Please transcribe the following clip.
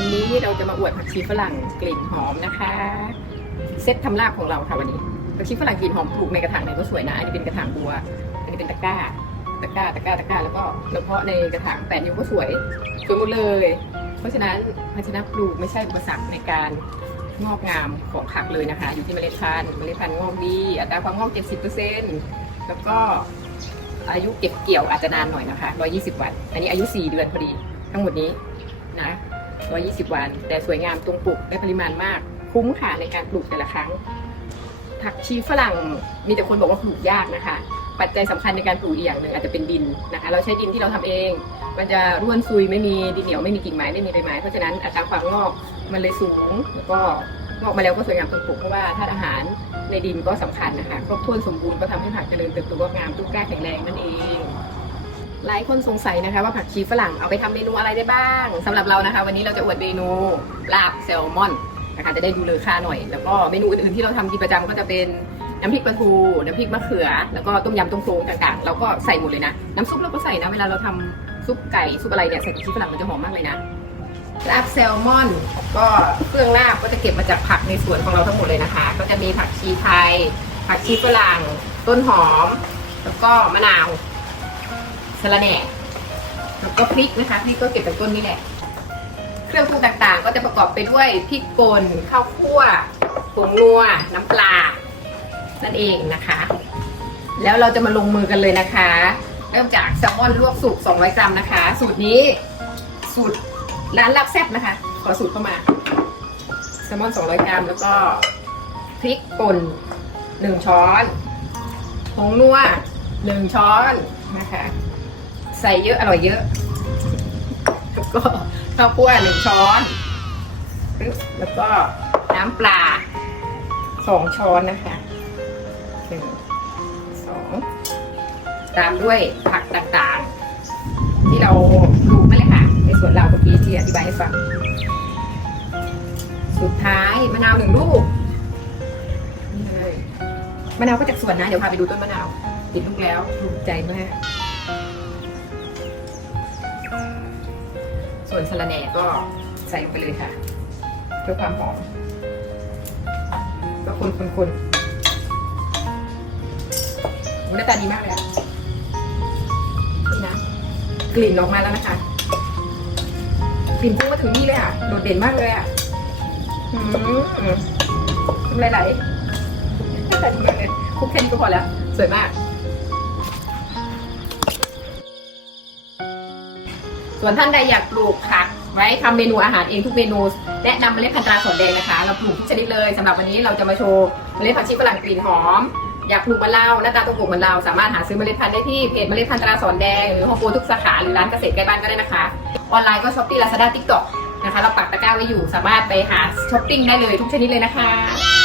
วันนี้เราจะมาอวดผักชีฝรั่งกลิ่นหอมนะคะ เซตทำลาบของเราค่ะวันนี้ผักชีฝรั่งกลิ่นหอมปลูกในกระถางไหนก็สวยนะ อันนี้เป็นกระถางบัว อันนี้เป็นตะกร้า ตะกร้า ตะกร้า ตะกร้า แล้วก็แล้วเพาะในกระถางแปดนิ้วก็สวย สวยหมดเลย เพราะฉะนั้นภาชนะปลูกไม่ใช่อุปสรรคในการงอกงามของผักเลยนะคะ อยู่ที่เมล็ดพันธุ์เมล็ดพันธุ์งอกดีอัตราความงอก70%แล้วก็อายุเก็บเกี่ยวอาจจะนานหน่อยนะคะ 120 วัน อันนี้อายุ 4 เดือนพอดี ทั้งหมดนี้นะ 120 วัน แต่สวยงามตรงปลูกได้ปริมาณมาก คุ้มค่ะในการปลูกแต่ละครั้ง ผักชีฝรั่งมีแต่คนบอกว่าปลูกยากนะคะ ปัจจัยสำคัญในการปลูกอีกอย่างหนึ่งอาจจะเป็นดินนะคะ เราใช้ดินที่เราทำเอง มันจะร่วนซุยไม่มีดินเหนียวไม่มีกิ่งไม้ไม่มีใบไม้เพราะฉะนั้นอัตราความงอกมันเลยสูงแล้วก็งอกมาแล้วก็สวยงามตรงปลูกเพราะว่าธาตุอาหารในดินก็สำคัญนะคะครบถ้วนสมบูรณ์ก็ทำให้ผักเจริญเติบโตงอกงามตุ้กล้าแข็งแรงนั่นเอง หลายคนสงสัยนะคะว่าผักชีฝรั่งเอาไปทำเมนูอะไรได้บ้างสำหรับเรานะคะ วันนี้เราจะอวดเมนูลาบแซลมอนนะคะจะได้ดูเลอค่าหน่อย แล้วก็เมนูอื่นๆที่เราทำกินประจำก็จะเป็นน้ำพริกปลาทูน้ำพริกมะเขือ แล้วก็ต้มยำต้มโครงต่างๆ เราก็ใส่หมดเลยนะน้ำซุปเราก็ใส่นะเวลาเราทำซุปไก่ซุปอะไรเนี่ยใส่ผักชีฝรั่งมันจะหอมมากเลยนะลาบแซลมอน ก็เครื่องลาบก็จะเก็บมาจากผักในสวนของเราทั้งหมดเลยนะคะ ก็จะมีผักชีไทย ผักชีฝรั่งต้นหอม แล้วก็มะนาว สะระแหน่แล้วก็พริกนะคะพริกก็เก็บจากต้นนี่แหละเครื่องปรุงต่างๆ ก็จะประกอบไปด้วยพริกป่นข้าวคั่วผงนัวน้ำปลา นั่นเองนะคะ แล้วเราจะมาลงมือกันเลยนะคะ เริ่มจากแซลมอนลวกสุก 200 กรัมนะคะ สูตรนี้สูตรร้านลับแซ่บนะคะ ขอสูตรเข้ามาแซลมอน 200 กรัม แล้วก็พริกป่น 1 ช้อนผงนัว 1 ช้อนนะคะ ใส่เยอะอร่อยเยอะ แล้วก็ข้าวคั่วหนึ่งช้อนแล้วก็น้ำปลาสองช้อนนะคะหนึ่งสองตามด้วยผักต่างๆ ที่เราปลูกมาเลยค่ะ ในส่วนเราเมื่อกี้ที่อธิบายให้ฟัง สุดท้ายมะนาวหนึ่งลูกนี่เลยมะนาวก็จากสวนนะ เดี๋ยวพาไปดูต้นมะนาวติดลูกแล้วถูกใจมาก วนสะระแหน่ก็ใส่ไปเลยค่ะ เพื่อความหอมก็คนคนคนหน้าตาดีมากเลยอะนี่นะกลิ่นออกมาแล้วนะคะกลิ่นพุ่งมาถึงนี่เลยอะโดดเด่นมากเลยอะอืมทำอะไรไหลหน้าตาดีมากเลยคุกแค่นี้ก็พอแล้ว สวยมาก ส่วนท่านใดอยากปลูกผักไว้ทำเมนูอาหารเองทุกเมนู แนะนำเมล็ดพันธุ์ตราสอนแดงนะคะ เราปลูกทุกชนิดเลยสำหรับวันนี้เราจะมาโชว์เมล็ดพันธุ์ชีฝรั่งกลิ่นหอม อยากปลูกมะนาวหน้าตาต้องปลูกเหมือนเราสามารถหาซื้อเมล็ดพันธุ์ได้ที่เพจเมล็ดพันธุ์ตราสอนแดงหรือโฮมโปรทุกสาขาหรือร้านเกษตรใกล้บ้านก็ได้นะคะ ออนไลน์ก็ช้อปปี้ลาซาด้าทิกต็อกนะคะ เราปักตะกร้าไว้อยู่สามารถไปหาช้อปปิ้งได้เลยทุกชนิดเลยนะคะ